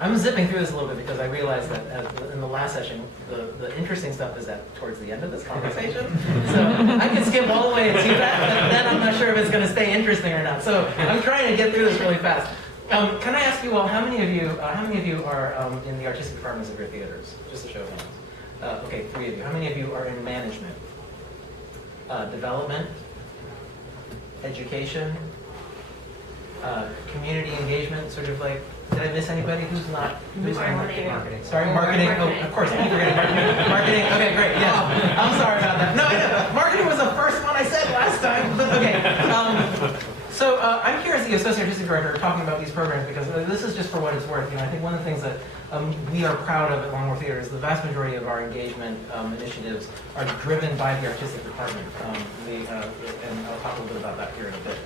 I'm zipping through this a little bit because I realized that in the last session, the interesting stuff is towards the end of this conversation. So I can skip all the way and see that, but then I'm not sure if it's going to stay interesting or not. So I'm trying to get through this really fast. Can I ask you all, how many of you are in the artistic departments of your theaters? Just a show of hands. Okay, 3 of you. How many of you are in management? Development? Education? Community engagement? Sort of like, did I miss anybody who's not? Marketing. Sorry, marketing. Oh, of course, I keep forgetting marketing. Marketing. Okay, great. Yeah, I'm sorry about that. No, I know. Marketing was the first one I said last time. But okay. So I'm here as the associate artistic director talking about these programs because this is just for what it's worth. You know, I think one of the things that we are proud of at Wharf Theatre is the vast majority of our engagement initiatives are driven by the artistic department. And I'll talk a little bit about that here in a bit.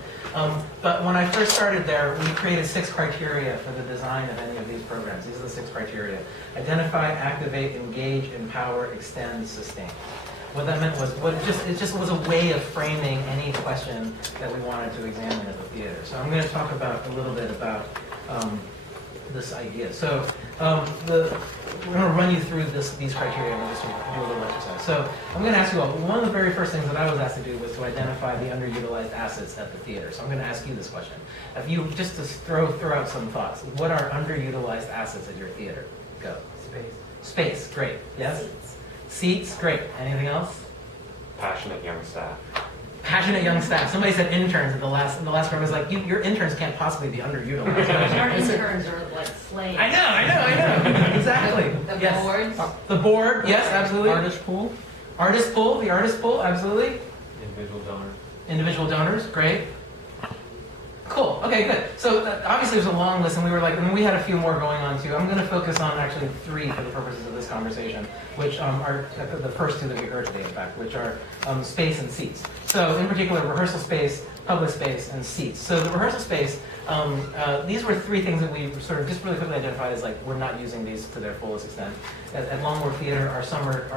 But when I first started there, we created 6 criteria for the design of any of these programs. These are the 6 criteria: identify, activate, engage, empower, extend, sustain. What that meant was, it just was a way of framing any question that we wanted to examine at the theater. So I'm going to talk a little bit about this idea. So we're going to run you through these criteria and we'll just do a little exercise. So I'm going to ask you all, one of the very first things that I was asked to do was to identify the underutilized assets at the theater. So I'm going to ask you this question. If you, just to throw out some thoughts, what are underutilized assets at your theater? Go. Space, great. Yes? Seats, great. Anything else? Passionate young staff. Passionate young staff. Somebody said interns in the last program. Was like, your interns can't possibly be underutilized. Our interns are like slaves. I know. Exactly. The yes. boards. The board, yes, absolutely. Artist pool, The artist pool, absolutely. Individual donors, great. Cool. Okay, good. So obviously there's a long list, and we had a few more going on too. I'm going to focus on actually 3 for the purposes of this conversation, which are the first 2 that we heard today, in fact, which are space and seats. So in particular, rehearsal space, public space, and seats. So the rehearsal space, these were 3 things that we sort of just really quickly identified as like, we're not using these to their fullest extent. At Wharf Theatre, our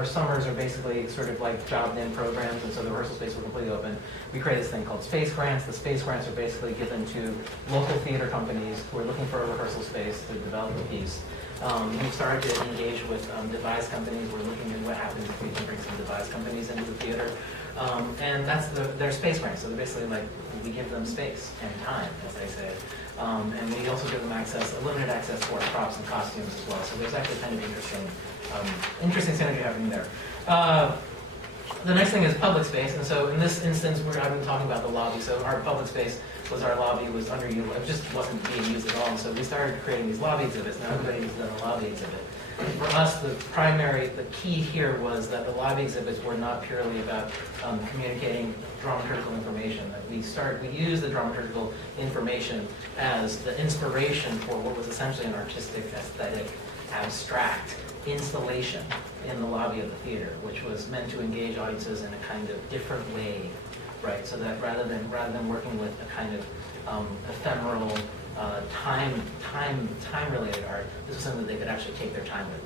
summers are basically sort of like jobbed-in programs, and so the rehearsal space was completely open. We created this thing called space grants. The space grants are basically given to local theater companies who are looking for a rehearsal space to develop a piece. We've started to engage with device companies. We're looking at what happens if we can bring some device companies into the theater. And that's their space grants. So they're basically like, we give them space and time, as they say. And we also give them limited access to our props and costumes as well. So there's actually kind of interesting synergy happening there. The next thing is public space. And so in this instance, I've been talking about the lobby. So our public space was underutilized. It just wasn't being used at all. And so we started creating these lobby exhibits. Now everybody has done a lobby exhibit. For us, the key here was that the lobby exhibits were not purely about communicating dramaturgical information. That we used the dramaturgical information as the inspiration for what was essentially an artistic, aesthetic, abstract installation in the lobby of the theater, which was meant to engage audiences in a kind of different way, right? So that rather than working with a kind of ephemeral, time-related art, this was something that they could actually take their time with.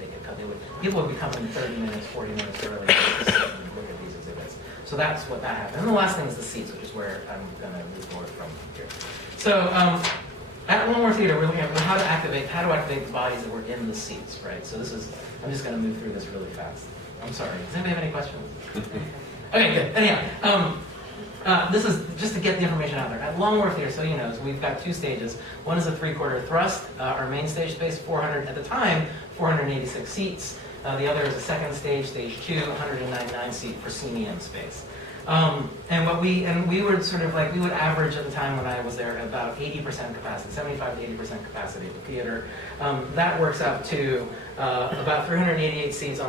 People would be coming 30 minutes, 40 minutes early to sit and look at these exhibits. So that's what that happened. And the last thing is the seats, which is where I'm going to move forward from here. So at Wharf Theatre, we're looking at how to activate the bodies that were in the seats, right? So I'm just going to move through this really fast. I'm sorry. Does anybody have any questions? Okay, good. Anyhow, this is just to get the information out there. At Wharf Theatre, so you know, we've got 2 stages. One is a 3/4 thrust. Our main stage space, 486 seats. The other is a second stage, stage 2, 199 seat proscenium space. And we would sort of we would average at the time when I was there about 80% capacity, 75 to 80% capacity of the theater. That works out to about 388 seats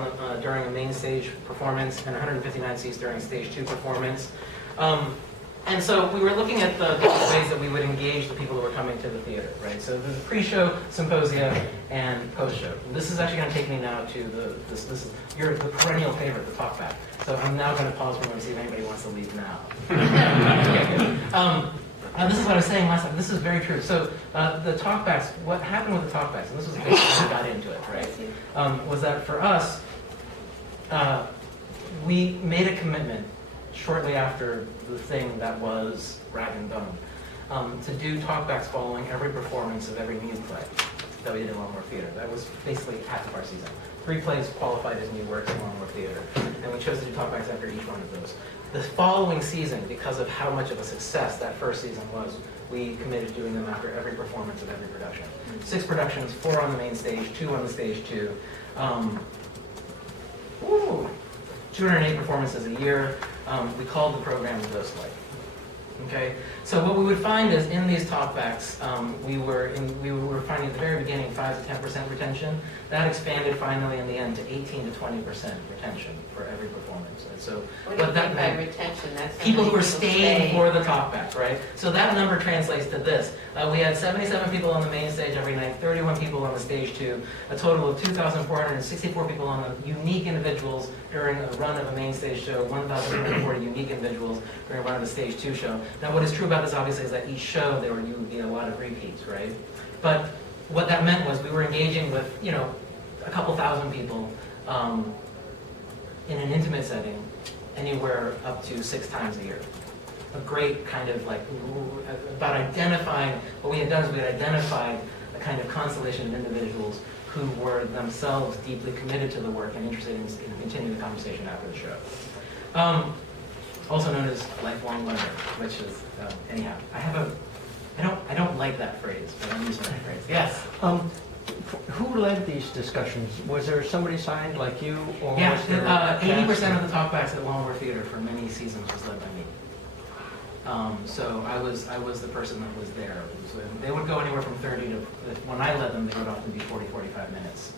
during a main stage performance and 159 seats during stage 2 performance. And so we were looking at the different ways that we would engage the people who were coming to the theater, right? So there's pre-show, symposia, and post-show. This is actually going to take me now to the perennial favorite, the talkback. So I'm now going to pause for a moment to see if anybody wants to leave now. Okay, good. This is what I was saying last time. This is very true. So the talkbacks, what happened with the talkbacks, and this was basically how we got into it, right? Was that for us, we made a commitment shortly after the thing that was Rag and Bone, to do talkbacks following every performance of every new play. that we did in Long Wharf Theatre. That was basically half of our season. 3 plays qualified as new works in Long Wharf Theatre, and we chose to do talkbacks after each one of those. The following season, because of how much of a success that first season was, we committed to doing them after every performance of every production. 6 productions, 4 on the main stage, 2 on the stage 2. 208 performances a year. We called the program Ghostlight. Okay, so what we would find is in these talkbacks, we were finding at the very beginning 5 to 10% retention. That expanded finally in the end to 18 to 20% retention for every performance. And so What that meant retention? That's people who were staying for the talkback, right? So that number translates to this. We had 77 people on the main stage every night, 31 people on the stage 2, a total of 2,464 people on the unique individuals during a run of a main stage show, 1,240 unique individuals during a run of a stage 2 show. Now what is true about this obviously is that each show there would be a lot of repeats, right? But what that meant was we were engaging with, a couple thousand people in an intimate setting, anywhere up to 6 times a year. A great kind of about identifying, what we had done is we had identified a kind of constellation of individuals who were themselves deeply committed to the work and interested in continuing the conversation after the show. Also known as lifelong learner, which is, anyhow, I don't like that phrase, but I'm using that phrase. Yes? Who led these discussions? Was there somebody signed like you? Or Yeah, was there a 80% cast? of the talkbacks at Long Wharf Theatre for many seasons was led by me. So I was the person that was there. So they would go anywhere from 30 to, when I led them, they would often be 40, 45 minutes.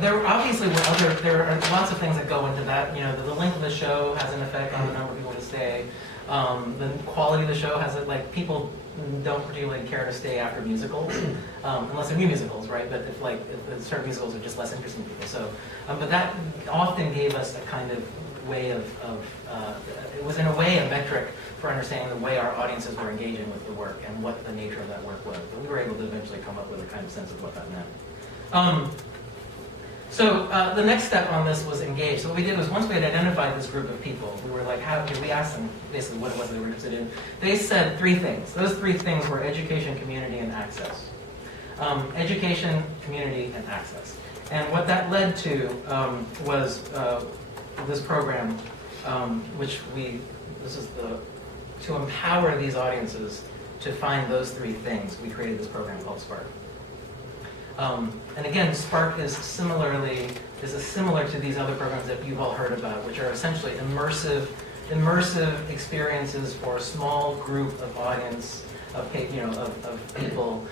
There obviously there are lots of things that go into that. The length of the show has an effect on the number of people who stay. The quality of the show has people don't particularly care to stay after musicals, unless they're new musicals, right? But if certain musicals are just less interesting to people. So, but that often gave us a kind of way of it was in a way a metric for understanding the way our audiences were engaging with the work and what the nature of that work was. But we were able to eventually come up with a kind of sense of what that meant. So the next step on this was engage. So what we did was once we had identified this group of people, we were like, we asked them basically what it was they were interested in. They said 3 things. Those 3 things were education, community, and access. Education, community, and access. And what that led to was this program, to empower these audiences to find those 3 things, we created this program called Spark. And again, Spark is similar to these other programs that you've all heard about, which are essentially immersive experiences for a small group of audience of people.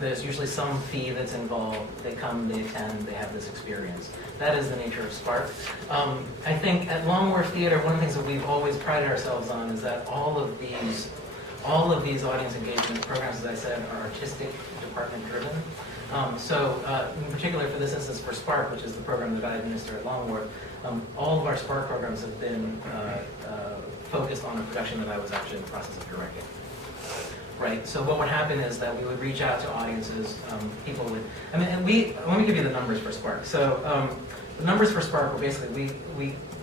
There's usually some fee that's involved. They come, they attend, they have this experience. That is the nature of Spark. I think at Long Wharf Theatre, one of the things that we've always prided ourselves on is that all of these audience engagement programs, as I said, are artistic department driven. In particular for this instance for Spark, which is the program that I administer at Long Wharf, all of our Spark programs have been focused on a production that I was actually in the process of directing. Right, so what would happen is that we would reach out to audiences, people would, let me give you the numbers for Spark. So the numbers for Spark were basically,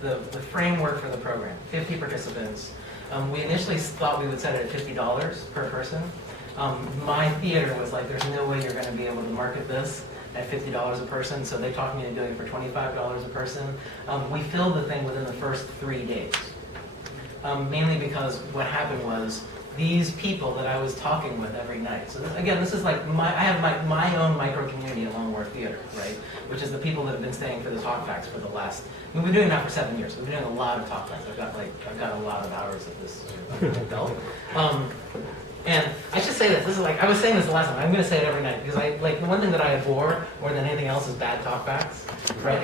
the framework for the program, 50 participants. We initially thought we would set it at $50 per person. My theater was like, there's no way you're going to be able to market this at $50 a person, so they talked me into doing it for $25 a person. We filled the thing within the first 3 days, mainly because what happened was these people that I was talking with every night. So this is like I have my own micro community at Long Wharf Theatre, right? Which is the people that have been staying for the talkbacks for the last. We've been doing that for 7 years. We've been doing a lot of talkbacks. I've got a lot of hours of this belt. And I should say this. This is I was saying this the last time. I'm going to say it every night because the one thing that I abhor more than anything else is bad talkbacks. Right?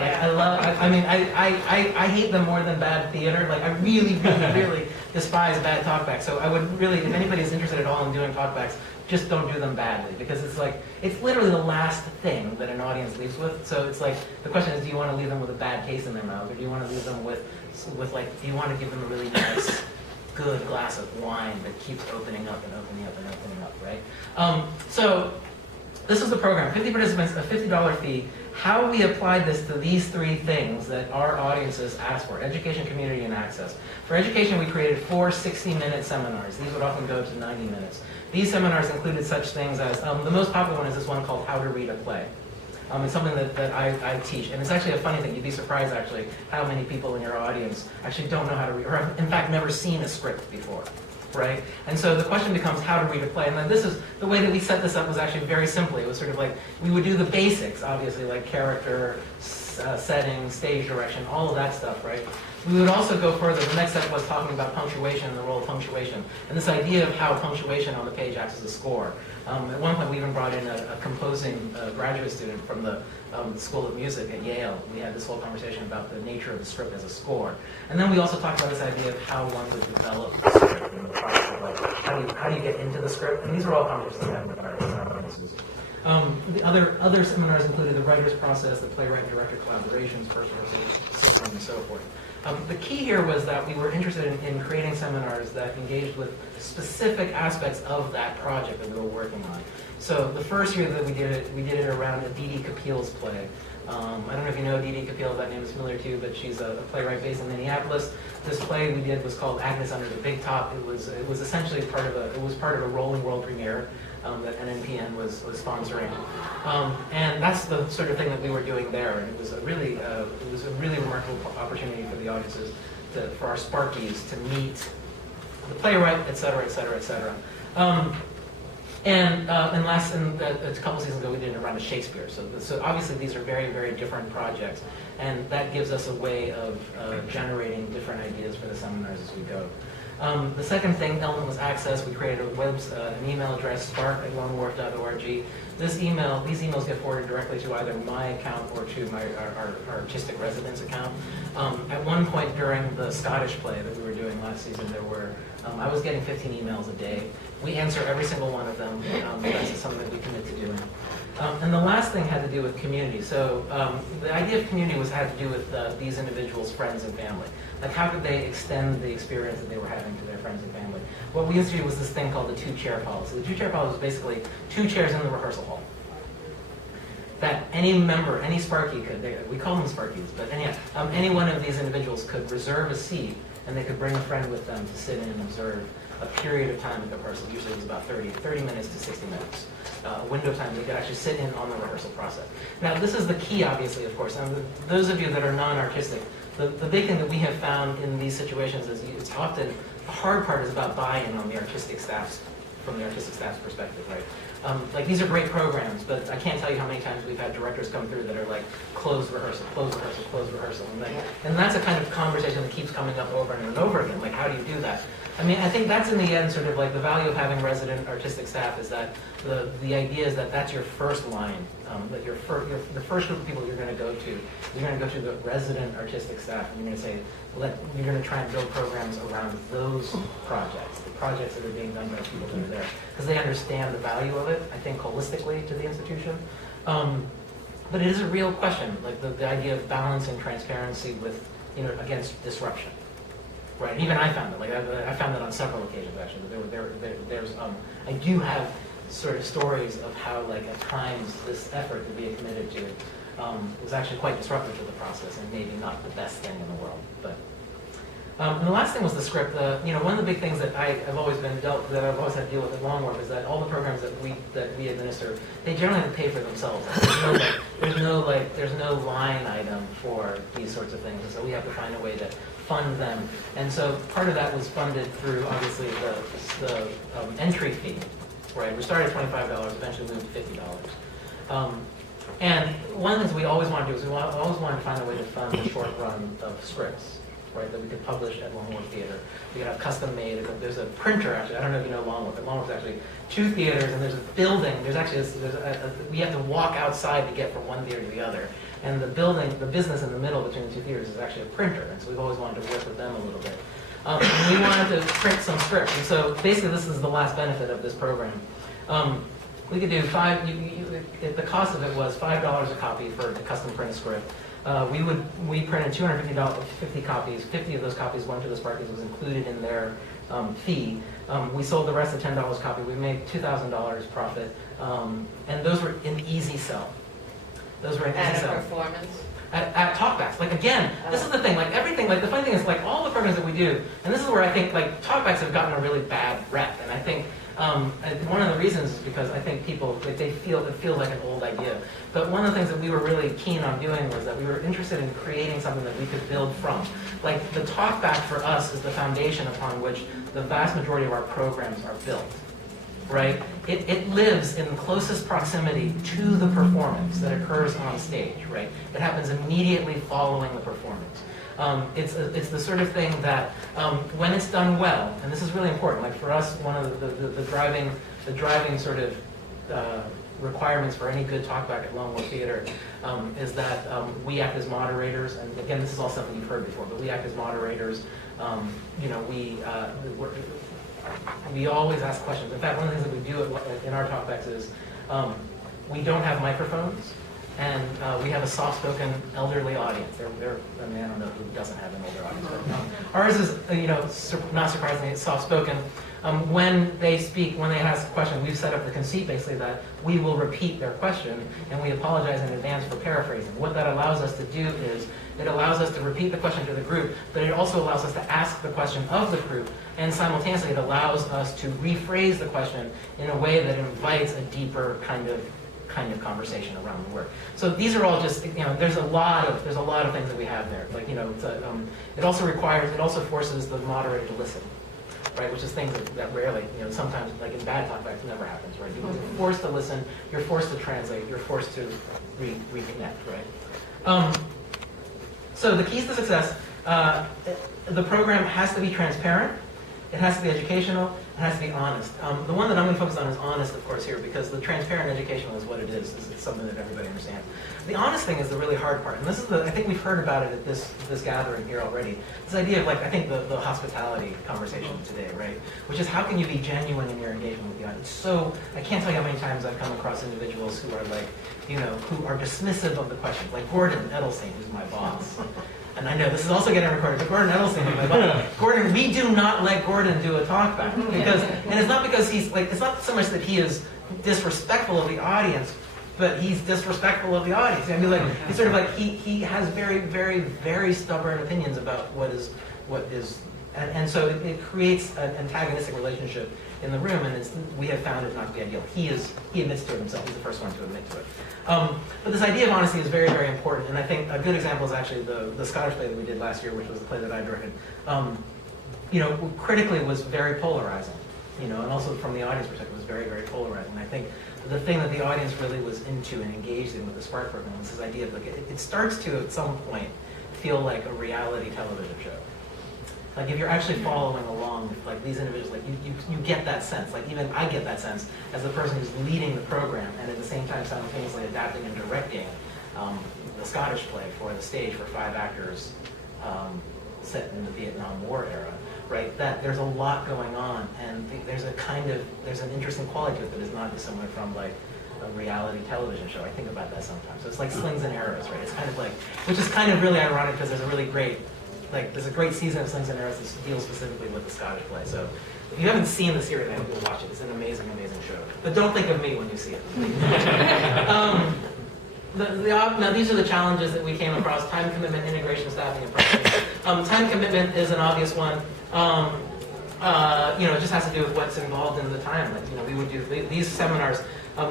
I hate them more than bad theater. I really, really, really despise bad talkbacks. So I would really, if anybody's interested at all in doing talkbacks, just don't do them badly because it's literally the last thing that an audience leaves with. So it's the question is, do you want to leave them with a bad taste in their mouth, or do you want to leave them with do you want to give them a really nice, good glass of wine that keeps opening up and opening up and opening up, right? this is the program, 50 participants, a $50 fee. How we applied this to these three things that our audiences asked for: education, community, and access. For education, we created 4 60-minute seminars. These would often go to 90 minutes. These seminars included such things as, the most popular one is this one called How to Read a Play. It's something that I teach, and it's actually a funny thing. You'd be surprised, actually, how many people in your audience actually don't know how to read, or have, in fact, never seen a script before, right? And so the question becomes how to read a play. And then this is, the way that we set this up was actually very simply. It was sort of like, we would do the basics, obviously, like character, setting, stage direction, all of that stuff, right? We would also go further. The next step was talking about punctuation and the role of punctuation, and this idea of how punctuation on the page acts as a score. At one point, we even brought in a composing graduate student from the School of Music at Yale. We had this whole conversation about the nature of the script as a score. And then we also talked about this idea of how one would develop the script and the process of like, how do you get into the script? And these are all conversations we had with our audiences. The other seminars included the writer's process, the playwright-director collaborations, first rehearsal, and so forth. The key here was that we were interested in creating seminars that engaged with specific aspects of that project that we were working on. So the first year that we did it around a Dee Dee Capel's play. I don't know if you know Dee Dee Capel, that name is familiar to you, but she's a playwright based in Minneapolis. This play we did was called Agnes Under the Big Top. It was essentially part of a rolling world premiere that NNPN was sponsoring, and that's the sort of thing that we were doing there. And it was a really remarkable opportunity for the audiences, for our Sparkies to meet the playwright, et cetera, et cetera, et cetera. And a couple seasons ago, we did it around a Shakespeare. So obviously these are very, very different projects, and that gives us a way of generating different ideas for the seminars as we go. The second element was access. We created an email address, spark@lonewharf.org. These emails get forwarded directly to either my account or to our artistic residence account. At one point during the Scottish play that we were doing last season, I was getting 15 emails a day. We answer every single one of them. That's something that we commit to doing. And the last thing had to do with community. So the idea of community had to do with these individuals' friends and family. Like, how could they extend the experience that they were having to their friends and family? What we instituted was this thing called the 2-chair policy. The 2-chair policy was basically 2 chairs in the rehearsal hall. That any member, any Sparky we call them Sparkies, but any one of these individuals could reserve a seat, and they could bring a friend with them to sit in and observe a period of time at the rehearsal. Usually it was about 30 minutes to 60 minutes. Window time, they could actually sit in on the rehearsal process. Now, this is the key, obviously, of course. Those of you that are non-artistic, the big thing that we have found in these situations is it's often, the hard part is about buy-in on the artistic staff's, from the artistic staff's perspective, right? Like, these are great programs, but I can't tell you how many times we've had directors come through that are like, close rehearsal, close rehearsal, close rehearsal. And that's a kind of conversation that keeps coming up over and over again. Like, how do you do that? I mean, I think that's in the end sort of like the value of having resident artistic staff is that the idea is that that's your first line, that the first group of people you're going to go to. You're going to go to the resident artistic staff, and you're going to say, you're going to try and build programs around those projects, the projects that are being done by people that are there, because they understand the value of it, I think, holistically to the institution. But it is a real question, like the idea of balancing transparency with, against disruption. Right, and even I found it. Like I found that on several occasions actually. I do have sort of stories of how, like, at times this effort that we had committed to was actually quite disruptive to the process, and maybe not the best thing in the world. But and the last thing was the script. One of the big things that I've always had to deal with at Long Wharf is that all the programs that we administer, they generally have to pay for themselves. There's no line item for these sorts of things, and so we have to find a way to fund them. And so part of that was funded through, obviously, the entry fee, right? We started at $25, eventually moved to $50. And one of the things we always wanted to do is we always wanted to find a way to fund the short run of scripts, right, that we could publish at Wharf Theatre. We could have custom made. There's a printer, actually. I don't know if you know Wharf, but Wharf is actually 2 theaters, and there's a building. We have to walk outside to get from one theater to the other. And the business in the middle between the 2 theaters is actually a printer, and so we've always wanted to work with them a little bit. And we wanted to print some scripts, and so basically this is the last benefit of this program. We could do the cost of it was $5 a copy for the custom printed script. We printed 250 copies. 50 of those copies went to the Sparkies, was included in their fee. We sold the rest at $10 copy. We made $2,000 profit, and those were an easy sell. Those were an easy At a sell. performance. At talkbacks. Like again, this is the thing, like everything, like the funny thing is like all the programs that we do, and this is where I think like talkbacks have gotten a really bad rep, and I think one of the reasons is because I think people, like, it feels like an old idea. But one of the things that we were really keen on doing was that we were interested in creating something that we could build from. Like the talkback for us is the foundation upon which the vast majority of our programs are built. Right? It lives in closest proximity to the performance that occurs on stage, right? It happens immediately following the performance. It's the sort of thing that when it's done well, and this is really important, like for us, one of the driving sort of requirements for any good talkback at Wharf Theatre is that we act as moderators, and again, this is all something you've heard before, but we act as moderators. We always ask questions. In fact, one of the things that we do in our talkbacks is we don't have microphones, and we have a soft-spoken elderly audience. I don't know who doesn't have an older audience, but ours is, not surprisingly, soft-spoken. When they speak, when they ask a question, we've set up the conceit basically that we will repeat their question, and we apologize in advance for paraphrasing. What that allows us to do is it allows us to repeat the question to the group, but it also allows us to ask the question of the group, and simultaneously it allows us to rephrase the question in a way that invites a deeper kind of conversation around the work. So these are all just, there's a lot of things that we have there. Like, it also forces the moderator to listen. Right, which is things that rarely, sometimes, like in bad talkbacks, never happens, right? You're forced to listen, you're forced to translate, you're forced to reconnect, right? So the keys to success, the program has to be transparent, it has to be educational, it has to be honest. The one that I'm going to focus on is honest, of course, here, because the transparent educational is what it is. It's something that everybody understands. The honest thing is the really hard part, and this is I think we've heard about it at this gathering here already. This idea of, like, I think the hospitality conversation today, right? Which is how can you be genuine in your engagement with the audience? So I can't tell you how many times I've come across individuals who are like, who are dismissive of the questions, like Gordon Edelstein, who's my boss. And I know this is also getting recorded, but Gordon Edelstein, my boss. Gordon, we do not let Gordon do a talkback and it's not because it's not so much that he is disrespectful of the audience, but he's disrespectful of the audience. I mean, like, it's sort of like he has very, very, very stubborn opinions about what is, and so it creates an antagonistic relationship in the room, and we have found it not to be ideal. He admits to it himself. He's the first one to admit to it. But this idea of honesty is very, very important, and I think a good example is actually the Scottish play that we did last year, which was the play that I directed. Critically was very polarizing, and also from the audience perspective was very, very polarizing. I think the thing that the audience really was into and engaged in with the Spark program was this idea of, like, it starts to, at some point, feel like a reality television show. Like, if you're actually following along with, like, these individuals, like, you get that sense. Like, even I get that sense as the person who's leading the program and at the same time simultaneously adapting and directing the Scottish play for the stage for 5 actors set in the Vietnam War era, right? That there's a lot going on, and there's an interesting quality to it that is not dissimilar from, like, a reality television show. I think about that sometimes. So it's like slings and arrows, right? It's kind of like, which is kind of really ironic because there's a great season of Slings and Arrows that deals specifically with the Scottish play. So if you haven't seen the series, I hope you'll watch it. It's an amazing, amazing show. But don't think of me when you see it. Now, these are the challenges that we came across: time commitment, integration, staffing, and pricing. Time commitment is an obvious one. It just has to do with what's involved in the time. Like, we would do these seminars.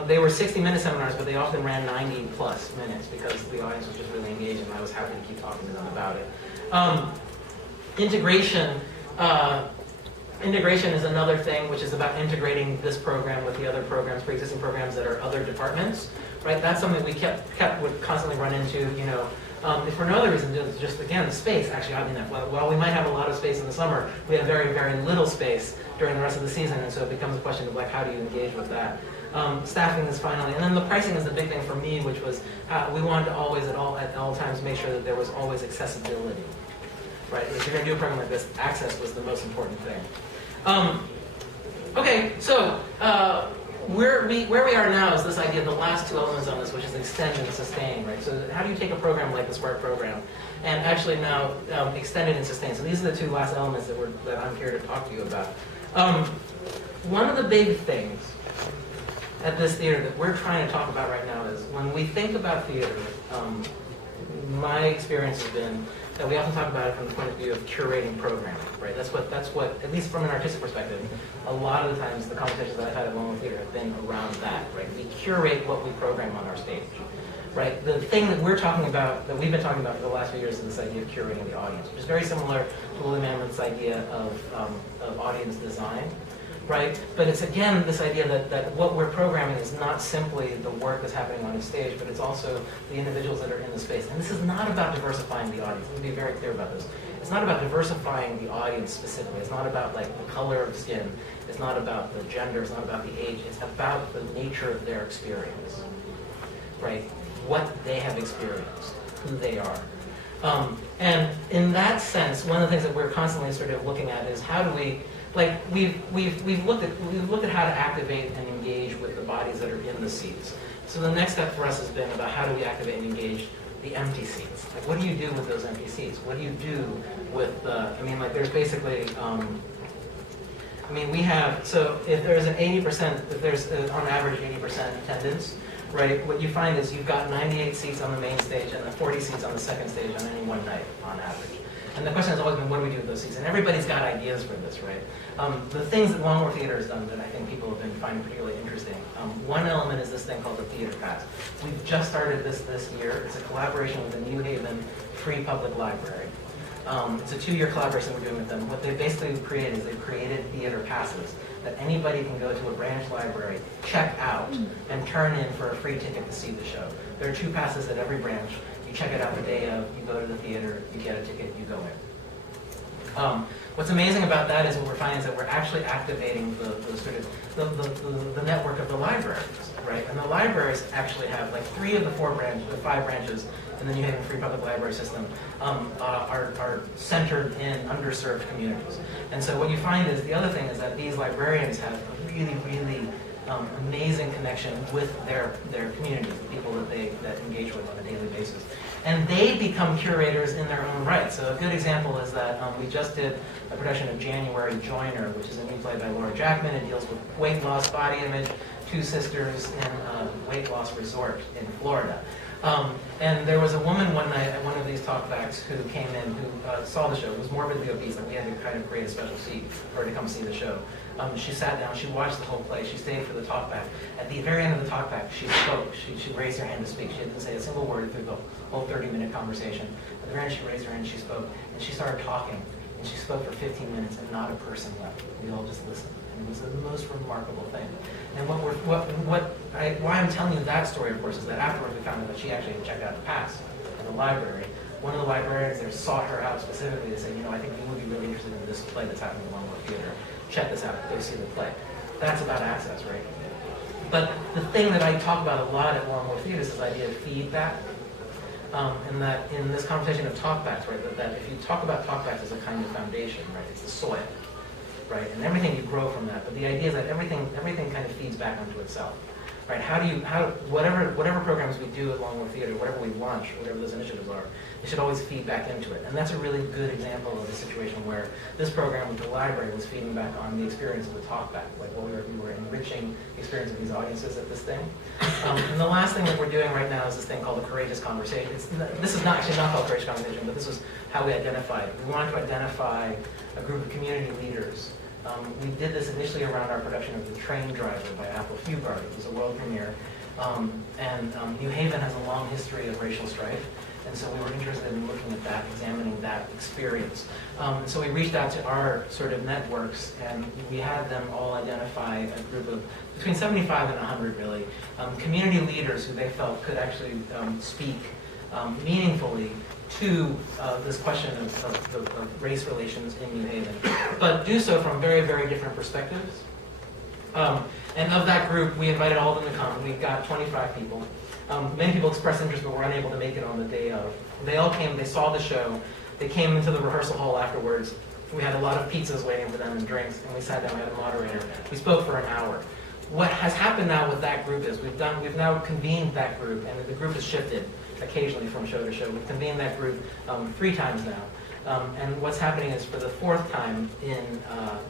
They were 60-minute seminars, but they often ran 90-plus minutes because the audience was just really engaged, and I was happy to keep talking to them about it. Integration is another thing, which is about integrating this program with the other programs, pre-existing programs that are other departments, right? That's something we would constantly run into, if for no other reason, just again, the space, actually, oddly enough. While we might have a lot of space in the summer, we have very, very little space during the rest of the season, and so it becomes a question of, like, how do you engage with that? Staffing is finally, and then the pricing is the big thing for me, which was we wanted to always, at all times, make sure that there was always accessibility. Right? If you're going to do a program like this, access was the most important thing. Okay, so where we are now is this idea of the last two elements on this, which is extend and sustain, right? So how do you take a program like the Spark program and actually now extend it and sustain? So these are the two last elements that I'm here to talk to you about. One of the big things at this theater that we're trying to talk about right now is when we think about theater, my experience has been that we often talk about it from the point of view of curating programming, right? That's what, at least from an artistic perspective, a lot of the times the conversations that I've had at Wharf Theatre have been around that, right? We curate what we program on our stage, right? The thing that we're talking about, that we've been talking about for the last few years, is this idea of curating the audience, which is very similar to William Ammon's idea of audience design, right? But it's again this idea that what we're programming is not simply the work that's happening on the stage, but it's also the individuals that are in the space. And this is not about diversifying the audience. Let me be very clear about this. It's not about diversifying the audience specifically. It's not about like the color of skin. It's not about the gender. It's not about the age. It's about the nature of their experience, right? What they have experienced, who they are. And in that sense, one of the things that we're constantly sort of looking at is how do we, like we've looked at how to activate and engage with the bodies that are in the seats. So the next step for us has been about how do we activate and engage the empty seats. Like what do you do with those empty seats? What do you do with the? I mean, like there's basically. I mean, we have, so if there's an 80%, if there's on average 80% attendance, right, what you find is you've got 98 seats on the main stage and 40 seats on the second stage on any one night on average. And the question has always been, what do we do with those seats? And everybody's got ideas for this, right? The things that Wharf Theatre has done that I think people have been finding particularly interesting, one element is this thing called the Theatre Pass. We've just started this year. It's a collaboration with the New Haven Free Public Library. It's a 2-year collaboration we're doing with them. What they've basically created is they've created theater passes that anybody can go to a branch library, check out, and turn in for a free ticket to see the show. There are 2 passes at every branch. You check it out the day of, you go to the theater, you get a ticket, you go in. What's amazing about that is what we're finding is that we're actually activating the sort of the network of the libraries, right? And the libraries actually have like 3 of the 5 branches in the New Haven Free Public Library system are centered in underserved communities. And so what you find is the other thing is that these librarians have a really, really amazing connection with their communities, the people that engage with on a daily basis. And they become curators in their own right. So a good example is that we just did a production of January Joiner, which is a new play by Laura Jackman. It deals with weight loss, body image, 2 sisters in a weight loss resort in Florida. And there was a woman one night at one of these talkbacks who came in who saw the show, was morbidly obese, and we had to kind of create a special seat for her to come see the show. She sat down, she watched the whole play, she stayed for the talkback. At the very end of the talkback, she spoke. She raised her hand to speak. She didn't say a single word through the whole 30-minute conversation. At the very end, she raised her hand, she spoke, and she started talking. And she spoke for 15 minutes, and not a person left. We all just listened. And it was the most remarkable thing. And why I'm telling you that story, of course, is that afterwards we found out that she actually had checked out the pass in the library. One of the librarians there sought her out specifically to say, I think you would be really interested in this play that's happening at Wharf Theatre. Check this out, go see the play. That's about access, right? But the thing that I talk about a lot at Wharf Theatre is this idea of feedback. And that in this conversation of talkbacks, right, that if you talk about talkbacks as a kind of foundation, right, it's the soil, right, and everything you grow from that. But the idea is that everything kind of feeds back onto itself, right? Whatever programs we do at Wharf Theatre, whatever we launch, whatever those initiatives are, they should always feed back into it. And that's a really good example of a situation where this program with the library was feeding back on the experience of the talkback, like we were enriching the experience of these audiences at this thing. And the last thing that we're doing right now is this thing called the Courageous Conversation. This is actually not called Courageous Conversation, but this was how we identified it. We wanted to identify a group of community leaders. We did this initially around our production of The Train Driver by Apple Fugard. It was a world premiere. New Haven has a long history of racial strife, and so we were interested in looking at that, examining that experience. So we reached out to our sort of networks, and we had them all identify a group of between 75 and 100, really, community leaders who they felt could actually speak meaningfully to this question of race relations in New Haven, but do so from very, very different perspectives. And of that group, we invited all of them to come. We got 25 people. Many people expressed interest, but were unable to make it on the day of. They all came, they saw the show, they came into the rehearsal hall afterwards. We had a lot of pizzas waiting for them and drinks, and we sat down, we had a moderator. We spoke for an hour. what has happened now with that group is we've now convened that group, and the group has shifted occasionally from show to show. We've convened that group 3 times now. And what's happening is for the 4th time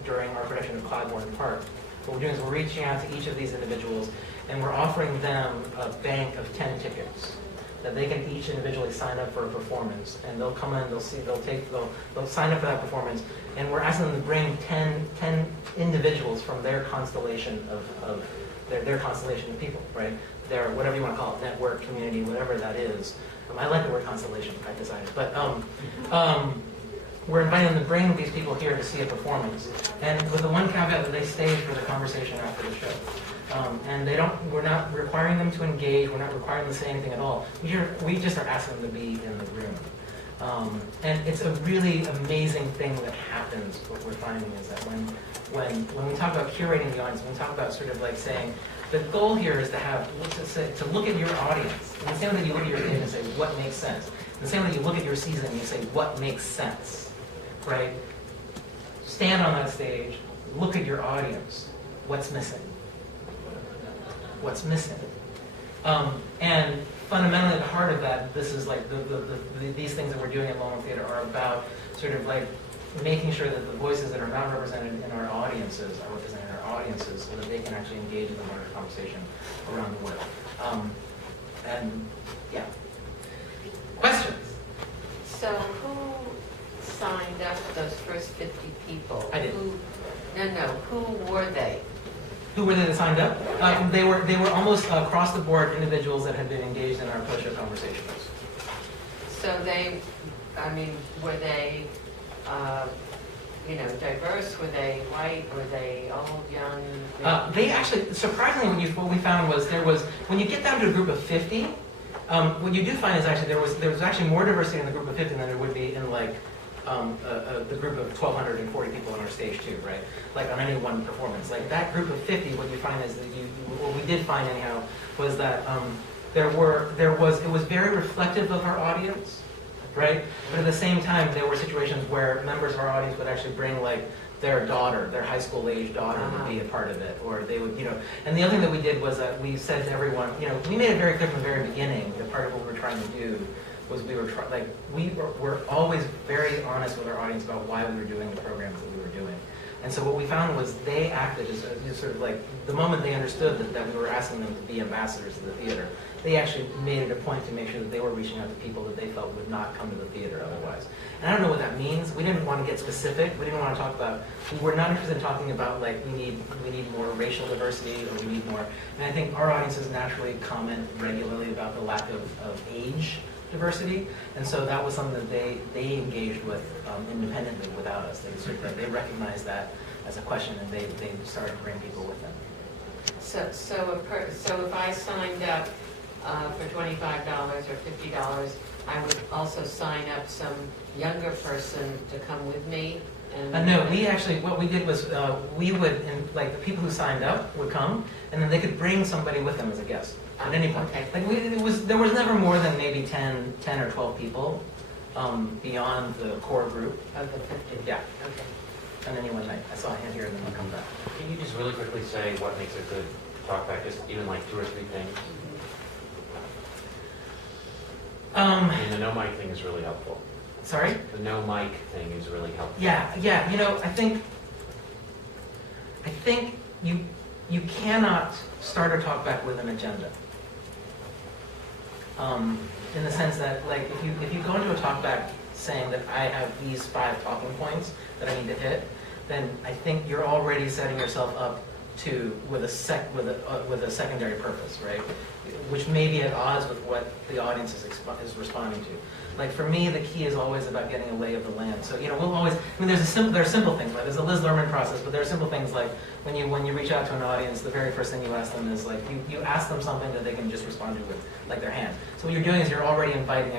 during our production of Cloudborne Park, what we're doing is we're reaching out to each of these individuals and we're offering them a bank of 10 tickets that they can each individually sign up for a performance. And they'll come in, they'll sign up for that performance, and we're asking them to bring 10 individuals from their constellation of their constellation of people, right? Their, whatever you want to call it, network, community, whatever that is. I like the word constellation, I decided. But we're inviting them to bring these people here to see a performance. And with the one caveat that they stay for the conversation after the show. And we're not requiring them to engage, we're not requiring them to say anything at all. We just are asking them to be in the room. And it's a really amazing thing that happens. What we're finding is that when we talk about curating the audience, when we talk about sort of like saying, the goal here is to look at your audience. And the same way that you look at your stage and say, what makes sense? And the same way that you look at your season and you say, what makes sense? Right? Stand on that stage, look at your audience. What's missing? What's missing? And fundamentally at the heart of that, this is like these things that we're doing at Wharf Theatre are about sort of like making sure that the voices that are not represented in our audiences are represented in our audiences so that they can actually engage in the wider conversation around the world. And yeah. Questions? So who signed up those first 50 people? I did. Who were they? Who were they that signed up? They were almost across the board individuals that had been engaged in our post-show conversations. So were they, diverse? Were they white? Were they old, young? They actually, surprisingly, what we found was when you get down to a group of 50, what you do find is actually there was actually more diversity in the group of 50 than there would be in like the group of 1,240 people on our stage too, right? Like on any one performance. Like that group of 50, what you find is that what we did find anyhow was that it was very reflective of our audience, right? But at the same time, there were situations where members of our audience would actually bring like their daughter, their high school age daughter would be a part of it, or they would, and the other thing that we did was that we said to everyone, we made it very clear from the very beginning that part of what we were trying to do was we were always very honest with our audience about why we were doing the programs that we were doing. And so what we found was they acted as sort of like, the moment they understood that we were asking them to be ambassadors of the theater, they actually made it a point to make sure that they were reaching out to people that they felt would not come to the theater otherwise. And I don't know what that means. We didn't want to get specific. We didn't want to talk about, we were not interested in talking about like, we need more racial diversity or we need more. And I think our audiences naturally comment regularly about the lack of age diversity, and so that was something that they engaged with independently without us. They recognized that as a question, and they started to bring people with them. So if I signed up for $25 or $50, I would also sign up some younger person to come with me. No, we actually, what we did was we would, the people who signed up would come, and then they could bring somebody with them as a guest at any point. Okay. There was never more than maybe 10 or 12 people beyond the core group. Of the 50? Yeah. Okay. And then one night, I saw a hand here, and then I'll come back. Can you just really quickly say what makes a good talkback? Just even like 2 or 3 things. The no mic thing is really helpful. Sorry? The no mic thing is really helpful. Yeah. I think you cannot start a talkback with an agenda. In the sense that, like, if you go into a talkback saying that I have these 5 talking points that I need to hit, then I think you're already setting yourself up with a secondary purpose, right? Which may be at odds with what the audience is responding to. Like for me, the key is always about getting a lay of the land. So we'll always. there are simple things. Right? There's a Liz Lerman process, but there are simple things like when you reach out to an audience, the very first thing you ask them is like you ask them something that they can just respond to with like their hand. So what you're doing is you're already inviting